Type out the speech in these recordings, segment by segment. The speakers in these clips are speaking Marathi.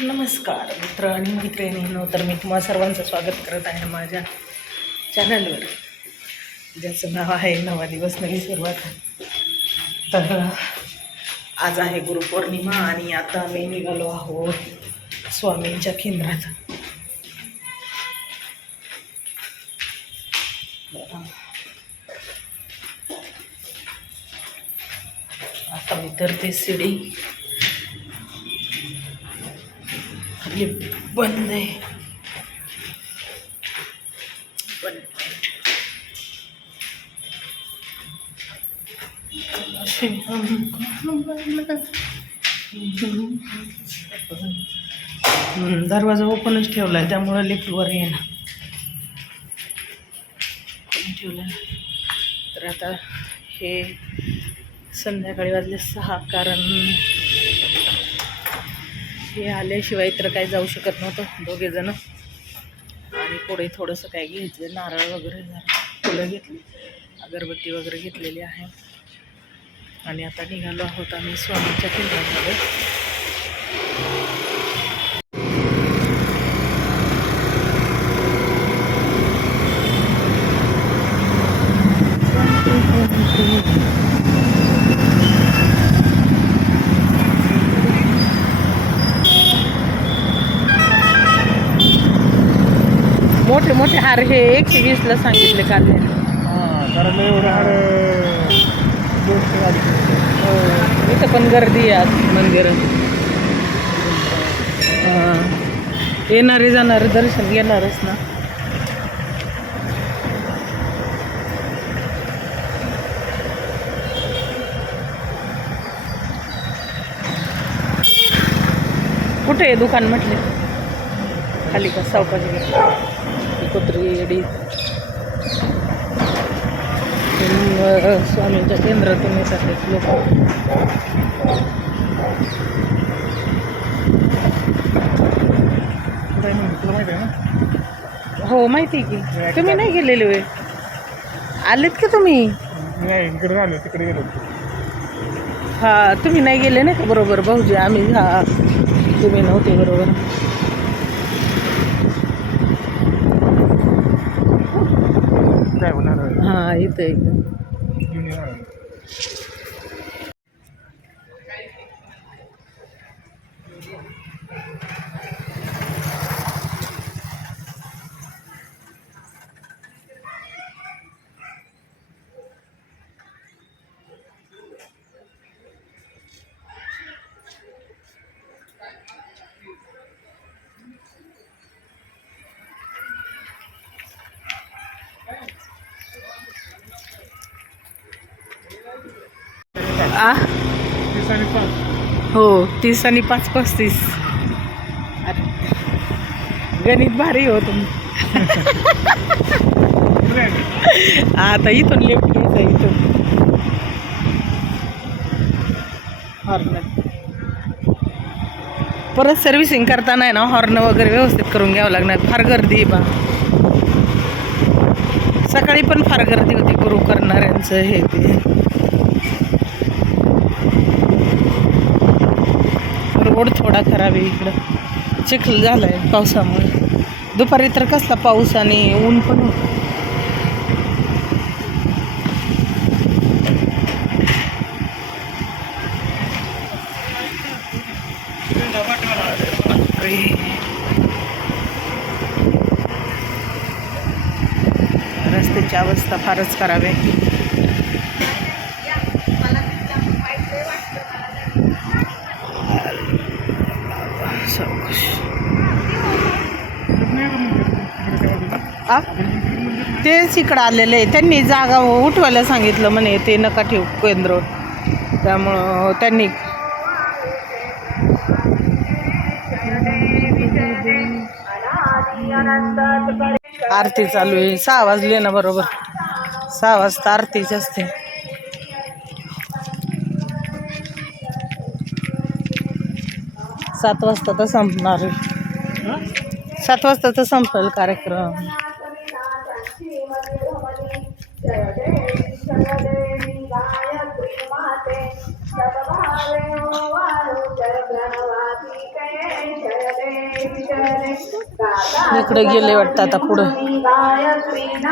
नमस्कार मित्र आणि मैत्रिणींनो हो, तर मी तुम्हा सर्वांचं स्वागत करत आहे माझ्या चॅनलवर ज्याचं नाव आहे नवा दिवस नवी सुरुवात. तर आज आहे गुरुपौर्णिमा आणि आता आम्ही निघालो आहोत स्वामींच्या केंद्रात. आता उतरते शिडी लिफ्ट बंद आहे. दरवाजा ओपनच ठेवला आहे त्यामुळं लिफ्टवर येणार ठेवलं तर आता हे संध्याकाळी वाजले सहा कारण हे आल्याशिवाय तर काही जाऊ शकत नव्हतं दोघेजणं आणि पुढे थोडंसं काय घ्यायचं नारळ वगैरे फुलं घेतली अगरबत्ती वगैरे घेतलेली आहे. आणि आता निघालो आहोत आम्ही स्वामीच्या केंद्रामध्ये. मोठे मोठे हार हे एकशे वीसला सांगितले काल. हे. कारण एवढं हार हो इथं पण गर्दी आहे हां. येणारे जाणारे दर्शन घेणारच ना. कुठे आहे दुकान म्हटले? खाली का सावकाशी? कुत्री अं, स्वामींच्या केंद्रातून येतात लोक. माहिती आहे ना? हो माहिती की. तुम्ही नाही गेलेले वे आलेत का तुम्ही? नाही इकडे तिकडे गेलो. हा तुम्ही नाही गेले नाही का? बरोबर भाऊजी आम्ही हा तुम्ही नव्हते बरोबर काय होणार हा इथं. एकदम आ? तीस आणि पाच. हो तीस आणि पाच पस्तीस. अरे, गणित भारी हो तुम्ही? आता इथून लेफ्ट घ्यायचं इथून. हॉर्न परत सर्व्हिसिंग करताना आहे ना हॉर्न वगैरे व्यवस्थित करून घ्यावं लागणार. फार गर्दी आहे बा. सकाळी पण फार गर्दी होती गुरु करणाऱ्यांचं हे ते. रोड खराब आहे इकडं. चिखल झाला आहे पावसामुळे. दुपारी तर कसला पाऊस आणि ऊन पण होतं. रस्त्याची अवस्था फारच खराब आहे सावकाश. आ? तेच इकडं आलेले आहे. त्यांनी जागा उठवायला सांगितलं म्हणे ते नका ठेवू केंद्र. त्यामुळं त्यांनी आरती चालू आहे. सहा वाजले ना बरोबर. सहा वाजता आरतीच असते. सात वाजता तर संपणार आहे. सात वाजता तर संपेल कार्यक्रम. इकडे गेले वाटतं आता पुढं.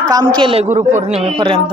काम केलंय गुरुपौर्णिमेपर्यंत.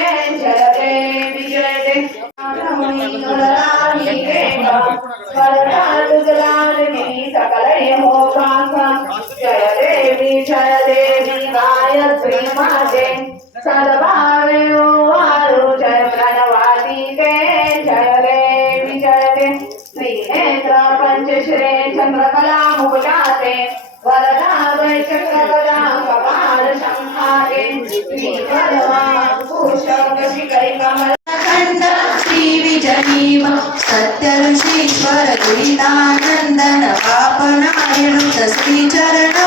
नंदन दुरितानंदन पापनायणुत श्रीचरण।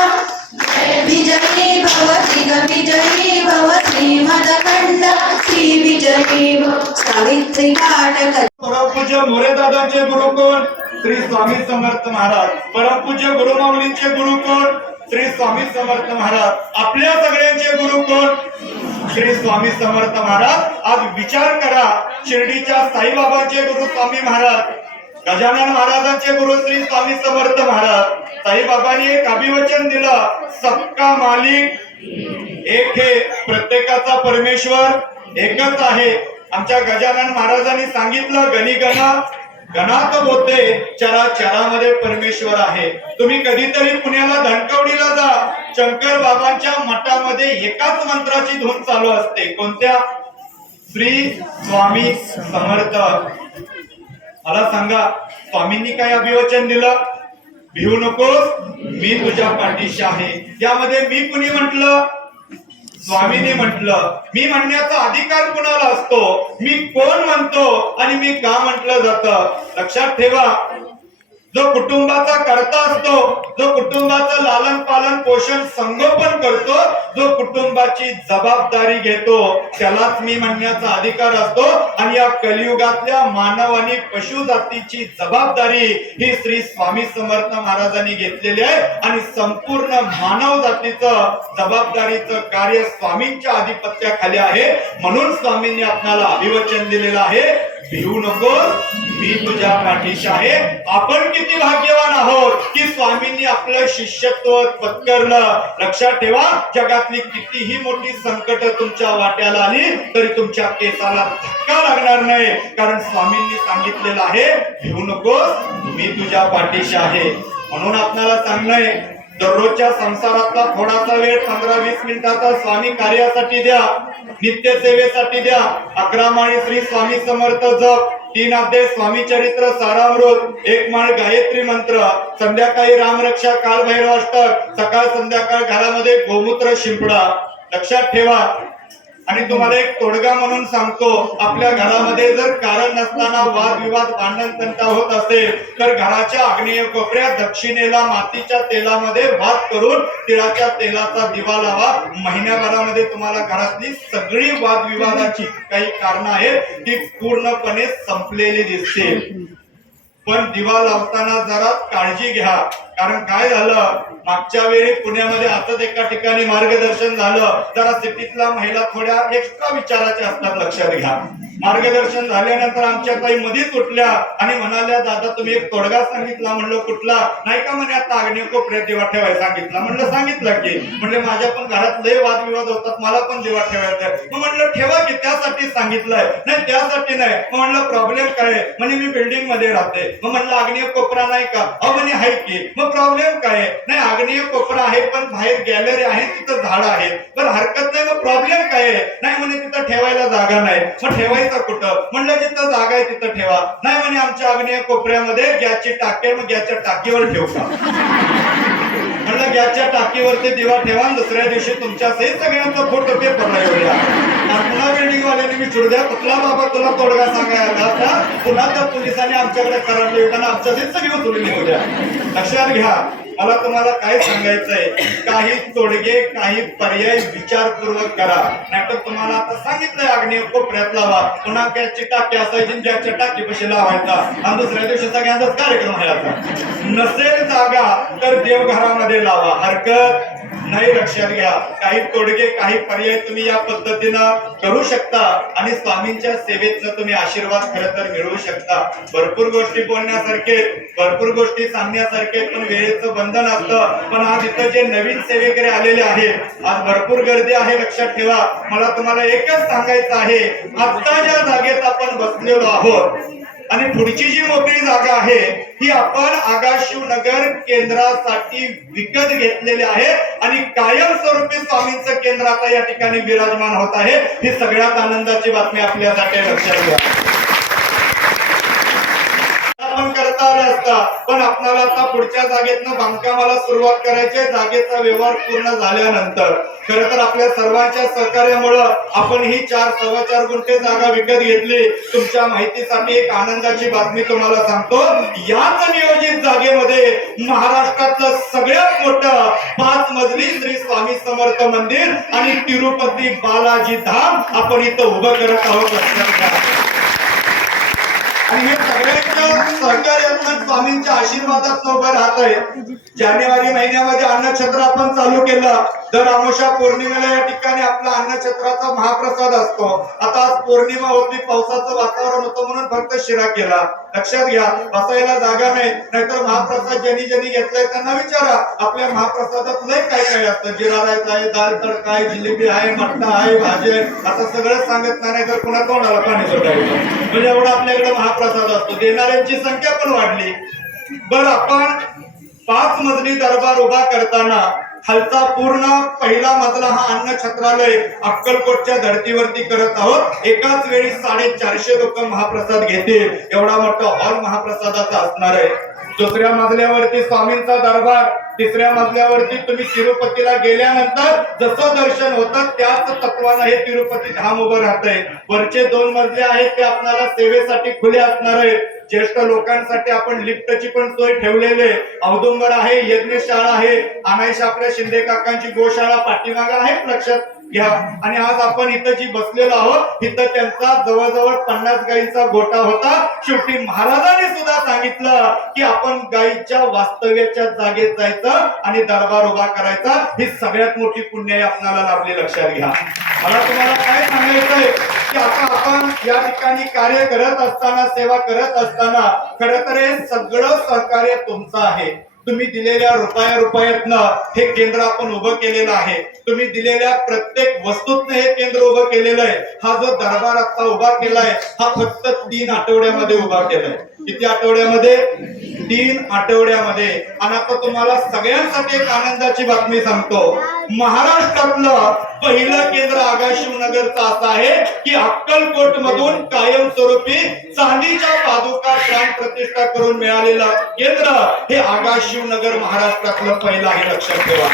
विजयी भवति विजयी भव श्रीमदखंड श्री विजयी सावित्री काटक परमपूज्य मोरेदादांचे गुरु कोण श्री स्वामी समर्थ महाराज। परमपूज्य गुरुमाऊलींचे गुरु कोण श्री स्वामी समर्थ महाराज। आपल्या सगळ्यांचे गुरु कोण श्री स्वामी समर्थ महाराज। आज विचार करा शिर्डीच्या साईबाबांचे गुरु स्वामी महाराज। गजानन महाराजांचे गुरु श्री स्वामी समर्थ महाराज. साईबाबांनी एक अभिवचन दिलं सबका मालिक. एक हे प्रत्येकाचा परमेश्वर एकच आहे. आमच्या गजानन महाराजांनी सांगितलं गणिगणा गणात बोलते चरा चरामध्ये परमेश्वर आहे. तुम्ही कधीतरी पुण्याला धनकवडीला जा. शंकर बाबांच्या मठामध्ये एकाच मंत्राची धून चालू असते. कोणत्या? श्री स्वामी समर्थ. मला सांगा स्वामींनी काय अभिवचन दिलं? भिवू नकोस मी तुझ्या पाठीशी आहे. यामध्ये मी कुणी म्हंटल? स्वामीने म्हटलं. मी म्हणण्याचा अधिकार कुणाला असतो? मी कोण म्हणतो? आणि मी का म्हटलं जात? लक्षात ठेवा जो कुटुंबाचा करता असतो जो कुटुंबाचं लालन पालन पोषण संगोपन करतो जो कुटुंबाची जबाबदारी घेतो त्यालाच मी म्हणण्याचा अधिकार असतो. आणि या कलियुगातल्या मानव आणि पशु जातीची जबाबदारी ही श्री स्वामी समर्थ महाराजांनी घेतलेली आहे. आणि संपूर्ण मानव जातीचं जबाबदारीचं कार्य स्वामींच्या आधिपत्याखाली आहे. म्हणून स्वामींनी आपणाला अभिवचन दिलेलं आहे. भिवू नको. मी तुझ्या पाठीशी आहे. आपण किती भाग्यवान आहोत की स्वामींनी आपलं शिष्यत्व पत्करलं. लक्षात ठेवा जगातली कितीही मोठी संकट तुमच्या वाट्याला आली तरी तुमच्या केसाला धक्का लागणार नाही. कारण स्वामींनी सांगितलेलं आहे भिवू नकोस. मी तुझ्या पाठीशी आहे. म्हणून आपल्याला आहे दररोजच्या संसारातला थोडासा वेळ पंधरा वीस मिनिटाचा स्वामी कार्यासाठी द्या नित्य सेवेसाठी द्या. अकरा माळी श्री स्वामी समर्थ जप तीन अध्याय स्वामी चरित्र सारामृत एक माळ गायत्री मंत्र. संध्याकाळी रामरक्षा कालभैरव अष्टक सकाळ संध्याकाळ घरामध्ये गोमूत्र शिंपडा. लक्षात ठेवा आणि तुम्हाला एक तोडगा म्हणून सांगतो आपल्या घरामध्ये जर कारण नसताना वादविवाद भांडण तंटा होत असेल तर घराच्या आग्नेय कोपऱ्यात दक्षिणेला मातीच्या तेलामध्ये भात करून तिळाच्या तेलाचा दिवा लावा. महिन्याभरामध्ये तुम्हाला घरातली सगळी वादविवादाची काही कारण आहेत ती पूर्णपणे संपलेली दिसतील. पण दिवा लावताना जरा काळजी घ्या. कारण काय झालं? मागच्या वेळी पुण्यामध्ये असंच एका ठिकाणी मार्गदर्शन झालं. जरा सिटीतल्या महिला थोड्या एक्स्ट्रा विचाराच्या असतात लक्षात घ्या. मार्गदर्शन झाल्यानंतर आमच्या ताई मधीच उठल्या आणि म्हणाल्या दादा तुम्ही एक तोडगा सांगितला. म्हणलं कुठला? नाही का म्हणे आता आग्नेय कोपऱ्यात दिवा ठेवायला सांगितला. म्हणलं सांगितलं की. म्हणजे माझ्या पण घरात लय वादविवाद होतात मला पण दिवा ठेवायचा मग म्हणलं ठेवा की त्यासाठी सांगितलंय. नाही त्यासाठी नाही. मग म्हणलं प्रॉब्लेम काय म्हणजे म्हणे मी बिल्डिंगमध्ये राहते. मग म्हणलं आग्नेय कोपरा नाही का? अ म्हणे आहे की. मग प्रॉब्लेम काय आहे? नाही आग्नेय कोपरा आहे पण बाहेर गॅलरी आहे तिथं झाड आहेत. पण हरकत नाही मग प्रॉब्लेम काय आहे? नाही म्हणे तिथं ठेवायला जागा नाही. मग ठेवायचं कुठं? म्हणलं जिथं जागा आहे तिथं ठेवा. नाही म्हणे आमच्या आग्नेय कोपऱ्यामध्ये गॅसची टाकी मग गॅसच्या टाकीवर ठेवू का? म्हणलं गॅसच्या टाकीवरती दिवा ठेवा दुसऱ्या दिवशी तुमच्या सहित सगळ्यांचा फोटो पेपरला येऊया. पुन्हा बिल्डिंग वाल्याने विचारू द्या कुठला बाबा तुला तोडगा सांगायला आता पुन्हा त्या पोलिसांनी आमच्याकडे करार येताना आमच्या सहित सगळी उचलून येऊ द्या. लक्षात घ्या. मला तुम्हाला काय सांगायचंय? काही तोडगे काही पर्याय विचारपूर्वक करा. नाहीतर तुम्हाला आता सांगितलंय अग्नि कोपऱ्यात लावा. पुन्हा त्या चिटाकी असायची ज्या चटाकी पशी लावायचा. आणि दुसऱ्या दिवशी सगळ्यांचाच कार्यक्रम व्हायचा नसेल जागा तर देवघरामध्ये लावा. हरकत नाही लक्षात घ्या. काही तोडगे काही पर्याय तुम्ही या पद्धतीनं करू शकता आणि स्वामींच्या सेवेचा तुम्ही आशीर्वाद खर तर मिळवू शकता. भरपूर गोष्टी बोलण्यासारखे भरपूर गोष्टी सांगण्यासारखे पण वेळेचं बंधन असतं. पण आज इथं जे नवीन सेवेकरी आलेले आहेत आज भरपूर गर्दी आहे लक्षात ठेवा. मला तुम्हाला एकच सांगायचं आहे आता ज्या जागेत आपण बसलेलो आहोत आणि पुढची जी मोकळी जागा आहे ही आपण आगाशिव नगर केंद्रासाठी विकत घेतलेली आहे आणि कायमस्वरूपी स्वामींचं केंद्र आता या ठिकाणी विराजमान होत आहे. ही सगळ्यात आनंदाची बातमी आपल्यासाठी लक्षात घ्या आपण करता पण आपल्याला आता पुढच्या जागेतनं बांधकामाला सुरुवात करायची जागेचा व्यवहार पूर्ण झाल्यानंतर. खर तर आपल्या सर्वांच्या सहकार्यामुळं आपण ही चार सव्वा चार गुंठे जागा विकत घेतली. तुमच्या माहितीसाठी एक आनंदाची बातमी तुम्हाला सांगतो. याच नियोजित जागेमध्ये महाराष्ट्रातलं सगळ्यात मोठं पाच मजली श्री स्वामी समर्थ मंदिर आणि तिरुपती बालाजी धाम आपण इथं उभं करत आहोत. आणि हे सगळ्यांच्या सहकार्यातून स्वामींच्या आशीर्वादात उभं राहत आहे जानेवारी महिन्यामध्ये अन्नछत्र आपण चालू केलं. दर अमोशा पौर्णिमेला या ठिकाणी आपला अन्नछत्राचा महाप्रसाद असतो. आता आज पौर्णिमा होती पावसाचं वातावरण होतं म्हणून फक्त शिरा केला. लक्षात घ्या बसायला जागा नाही. नाहीतर महाप्रसाद ज्यांनी ज्यांनी घेतलाय त्यांना विचारा. आपल्या महाप्रसादात लय काय काय असतं. जिरा राईस आहे दाल तडका आहे जिलेबी आहे मट्टा आहे भाजी आहे. आता सगळं सांगत नाही तर पुन्हा तोंडाला पाणी सुटायचं. म्हणजे एवढा आपल्याकडे महाप्रसाद असतो. देणाऱ्यांची संख्या पण वाढली. बर आपण पाच मजली दरबार उभा करताना खालचा पूर्ण पहिला मजला हा अन्न छत्रालय अक्कलकोटच्या धर्तीवरती करत आहोत. एकाच वेळी साडेचारशे लोक महाप्रसाद घेतील. एवढा मोठा हॉल महाप्रसादाचा असणार आहे. दुसऱ्या मजल्यावरती स्वामींचा दरबार. तिसऱ्या मजल्यावरती तुम्ही तिरुपतीला गेल्यानंतर जसं दर्शन होतं त्याच तत्वानं हे तिरुपती धाम उभं राहतंय. वरचे दोन मजले आहेत ते आपल्याला सेवेसाठी खुले असणार आहे ज्येष्ठ लोकांसाठी आपण लिफ्टची पण सोय ठेवलेले औदुंबर आहे यज्ञशाळा आहे अनायश आपल्या शिंदे काकांची गोशाळा पाठीमागा आहे लक्षात घ्या आणि आज आपण इथं जी बसलेलो आहोत इथं त्यांचा जवळजवळ पन्नास गायींचा गोटा होता. शेवटी महाराजांनी सुद्धा सांगितलं की आपण गायीच्या वास्तव्याच्या जागेत जायचं आणि दरबार उभा करायचा. ही सगळ्यात मोठी पुण्याई आपणाला लाभली लक्षात घ्या. मला तुम्हाला काय सांगायचंय की आता आपण या ठिकाणी कार्य करत असताना सेवा करत असताना खरं तर हे सगळं सहकार्य तुमचं आहे. तुम्ही दिलेल्या रुपया रुपयातनं हे केंद्र आपण उभं केलेलं आहे. तुम्ही दिलेल्या प्रत्येक वस्तूतनं हे केंद्र उभं केलेलं आहे. हा जो दरबार आता उभा केलाय हा फक्त तीन आठवड्यामध्ये उभा केलाय. किती आठवड्यामध्ये? तीन आठवड्यामध्ये. आणि आता तुम्हाला सगळ्यांसाठी एक आनंदाची बातमी सांगतो. महाराष्ट्रातलं पहिलं केंद्र आगाशिव नगरचं असं आहे की अक्कलकोट मधून कायमस्वरूपी चांदीच्या पादुका प्राण प्रतिष्ठा करून मिळालेलं केंद्र हे आगाशिव नगर महाराष्ट्रातलं पहिलं आहे लक्षात ठेवा.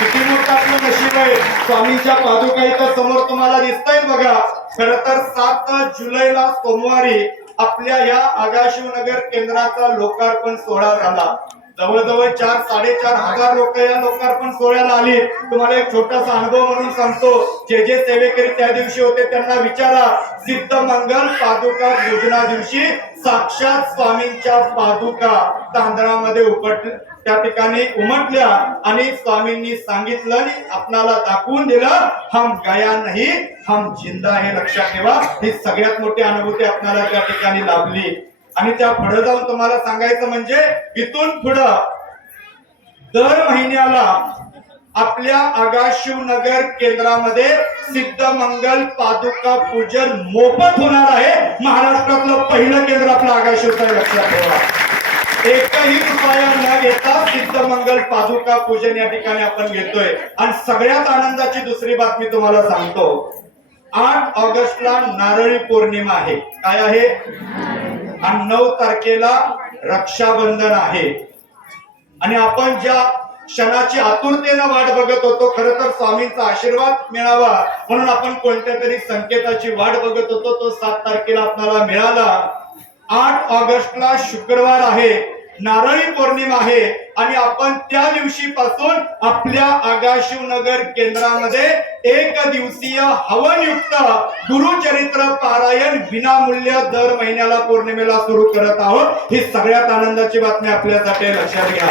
किती मोठं आपलं नशीब आहे. स्वामींच्या पादुका इथं समोर तुम्हाला दिसत बघा. खर तर सात जुलैला सोमवारी आपल्या या आगाशिवनगर केंद्राचा लोकार्पण सोहळा झाला. जवळजवळ चार साडेचार हजार लोक या लोकार्पण सोहळ्याला आली. तुम्हाला एक छोटासा अनुभव म्हणून सांगतो. जे जे सेवेकरी त्या दिवशी होते त्यांना विचारा. सिद्ध मंगल पादुका योजना दिवशी साक्षात स्वामींच्या पादुका तांदळामध्ये उपट त्या ठिकाणी उमटल्या आणि स्वामींनी सांगितलं आणि आपणाला दाखवून दिलं हम गया नाही हम जिंदा हे लक्षात ठेवा. ही सगळ्यात मोठी अनुभूती आपल्याला त्या ठिकाणी लाभली. आणि त्या पुढे जाऊन तुम्हाला सांगायचं म्हणजे इथून पुढं दर महिन्याला आपल्या आगाशिवनगर केंद्रामध्ये सिद्ध मंगल पादुका पूजन मोफत होणार आहे. महाराष्ट्रातलं पहिलं केंद्र आपलं आगाशिवचं लक्षात ठेवा. एकही रुपया न घेता सिद्ध मंगल पादुका पूजन या ठिकाणी आपण घेतोय. आणि सगळ्यात आनंदाची दुसरी बातमी तुम्हाला सांगतो. आठ ऑगस्टला नारळी पौर्णिमा आहे. काय आहे? आणि नऊ तारखेला रक्षाबंधन आहे. आणि आपण ज्या क्षणाची आतुरतेनं वाट बघत होतो खरं तर स्वामींचा आशीर्वाद मिळावा म्हणून आपण कोणत्या तरी संकेताची वाट बघत होतो तो सात तारखेला आपल्याला मिळाला. आठ ऑगस्टला शुक्रवार आहे. नारळी पौर्णिमा आहे आणि आपण त्या दिवशी पासून आपल्या आगाशिवनगर केंद्रामध्ये एक दिवसीय हवनयुक्त गुरुचरित्र पारायण विनामूल्य दर महिन्याला पौर्णिमेला सुरू करत आहोत. ही सगळ्यात आनंदाची बातमी आपल्यासाठी लक्षात घ्या.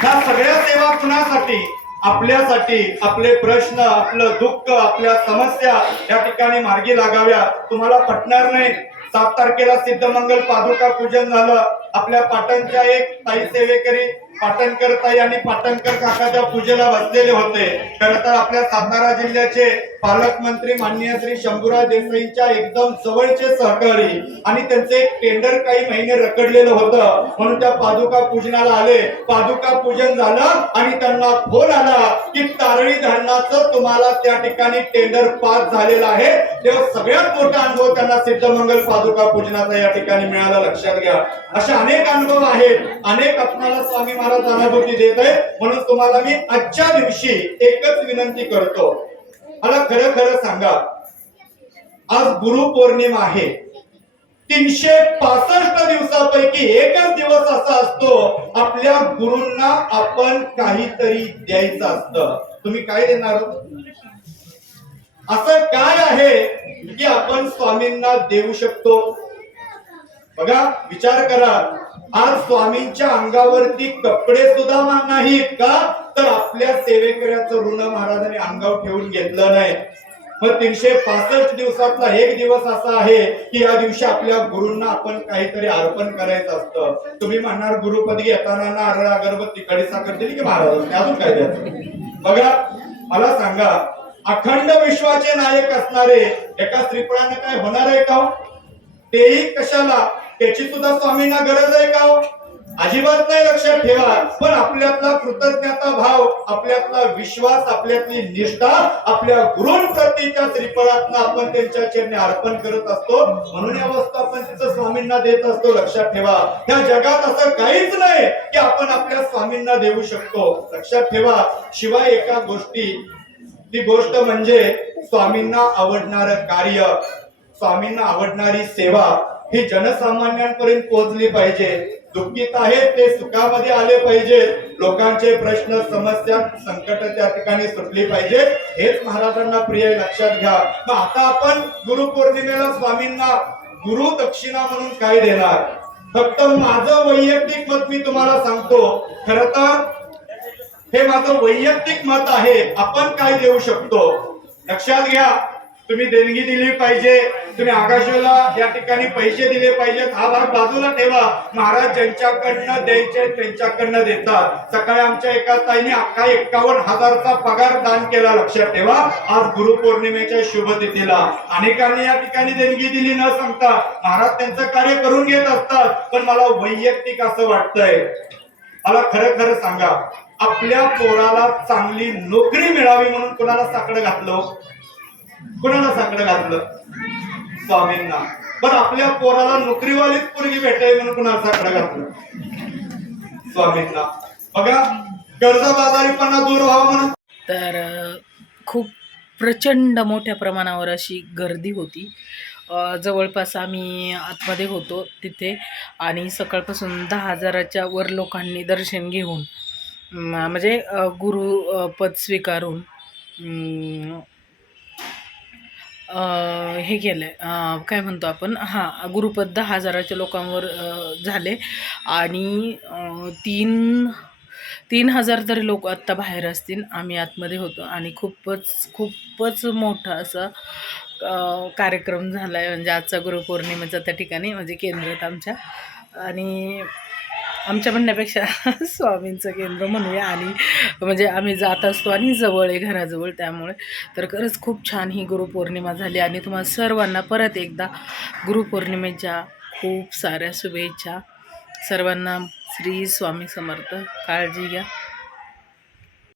ह्या सगळ्या सेवा कुणासाठी? आपल्यासाठी. आपले प्रश्न आपलं दुःख आपल्या समस्या या ठिकाणी मार्गी लागाव्या. तुम्हाला पटणार नाही. सात तारखेला सिद्धमंगल पादुका पूजन झालं. आपल्या पाटणच्या एक ताई सेवेकरी पाटणकर ताई आणि पाटणकर काकाच्या पूजेला बसलेले होते. खर तर आपल्या सातारा जिल्ह्याचे पालकमंत्री माननीय श्री शंभूराज देसाईंच्या एकदम जवळचे सहकारी आणि त्यांचे एक टेंडर काही महिने रखडलेलं होतं. म्हणून त्या पादुका पूजनाला आले. पादुका पूजन झालं आणि त्यांना फोन आला की तारळी धरणाचं तुम्हाला त्या ठिकाणी टेंडर पास झालेलं आहे. तेव्हा सगळ्यात मोठा अनुभव त्यांना सिद्धमंगल पादुका पूजनाचा या ठिकाणी मिळाला. लक्षात घ्या. असे अनेक अनुभव आहेत. अनेक आपणाला स्वामी महाराज अनुभूती देत आहे म्हणून तुम्हाला मी आजच्या दिवशी एकच विनंती करतो. मला खरं खरं सांगा. आज गुरुपौर्णिमा आहे. तीनशे पासष्ट दिवसापैकी एकच दिवस असा असतो आपल्या गुरुंना आपण काहीतरी द्यायचं असतं. तुम्ही काय देणार हो? असं काय आहे की आपण स्वामींना देऊ शकतो? बघा विचार करा. आज स्वामींच्या अंगावरती कपडे सुद्धा मा- नाहीत का? तर आपल्या सेवेकऱ्याचं ऋण महाराजांनी अंगाव ठेवून घेतलं नाही. मग तीनशे पासष्ट दिवसातला एक दिवस असा आहे की या दिवशी आपल्या गुरुंना आपण काहीतरी अर्पण करायचं असतं. तुम्ही म्हणणार गुरुपदी घेताना नारळ अगरबत्ती कडी साखर दिली की महाराजांनी? अजून काय द्यायचं? बघा मला सांगा अखंड विश्वाचे नायक असणारे एका स्त्रीपणाने काय होणार आहे का हो? तेही कशाला? त्याची सुद्धा स्वामींना गरज आहे का हो? अजिबात नाही लक्षात ठेवा पण आपल्यातला कृतज्ञता भाव आपल्यातला विश्वास आपल्यातली निष्ठा आपल्या गुरूंप्रती त्या श्रीफळातनं आपण त्यांच्या चरणी अर्पण करत असतो. म्हणून या वस्तू आपण तिथं स्वामींना देत असतो लक्षात ठेवा. या जगात असं काहीच नाही की आपण आपल्या स्वामींना देऊ शकतो. लक्षात ठेवा शिवाय एका गोष्टी ती गोष्ट म्हणजे स्वामींना आवडणारं कार्य स्वामींना आवडणारी सेवा ही जनसामान्यांपर्यंत पोहोचली पाहिजे. दुःखीत आहेत ते सुखामध्ये आले पाहिजेत लोकांचे प्रश्न समस्या संकट त्या ठिकाणी सुटली पाहिजे. हेच महाराजांना प्रिय लक्षात घ्या. मग आता आपण गुरुपौर्णिमेला स्वामींना गुरु दक्षिणा म्हणून काय देणार? फक्त माझं वैयक्तिक मत मी तुम्हाला सांगतो. खर तर हे माझं वैयक्तिक मत आहे. आपण काय देऊ शकतो? लक्षात घ्या. तुम्ही देणगी दिली पाहिजे. तुम्ही आकाशला या ठिकाणी पैसे दिले पाहिजेत. हा भाग बाजूला ठेवा. महाराज ज्यांच्याकडनं द्यायचे त्यांच्याकडनं देतात. सकाळी आमच्या एका ताईने अख्खा एक्कावन्न हजारचा पगार दान केला. लक्षात ठेवा. आज गुरुपौर्णिमेच्या शुभतिथीला. अनेकांनी या ठिकाणी देणगी दिली न सांगता महाराज त्यांचं कार्य करून घेत असतात. पण मला वैयक्तिक असं वाटतंय. मला खरं खरं सांगा. आपल्या पोराला चांगली नोकरी मिळावी म्हणून कुणाला साकडं घातलं? कोणाला सांगणं घातलं? स्वामींना. पण आपल्या पोराला नोकरीवालीच पोरगी भेटाय म्हणून कुणाला सांगणं घातलं? स्वामींना. बघा कर्जबाजारीपणा दूर व्हावा म्हणून. तर खूप प्रचंड मोठ्या प्रमाणावर अशी गर्दी होती. जवळपास आम्ही आतमध्ये होतो तिथे आणि सकाळपासून दहा हजाराच्या वर लोकांनी दर्शन घेऊन म्हणजे अ, गुरु पद स्वीकारून हे केलं आहे काय म्हणतो आपण? हां गुरुपद दहा हजाराच्या लोकांवर झाले. आणि तीन तीन हजार तरी लोक आत्ता बाहेर असतील आम्ही आतमध्ये होतो. आणि खूपच खूपच मोठा असा कार्यक्रम झाला आहे म्हणजे आजचा गुरुपौर्णिमेचा त्या ठिकाणी म्हणजे केंद्रात आमच्या. आणि आमच्या म्हणण्यापेक्षा स्वामींचं केंद्र म्हणूया आणि म्हणजे आम्ही जात असतो आणि जवळ आहे घराजवळ त्यामुळे. तर खरंच खूप छान ही गुरुपौर्णिमा झाली आणि तुम्हाला सर्वांना परत एकदा गुरुपौर्णिमेच्या खूप साऱ्या शुभेच्छा. सर्वांना श्री स्वामी समर्थ. काळजी घ्या.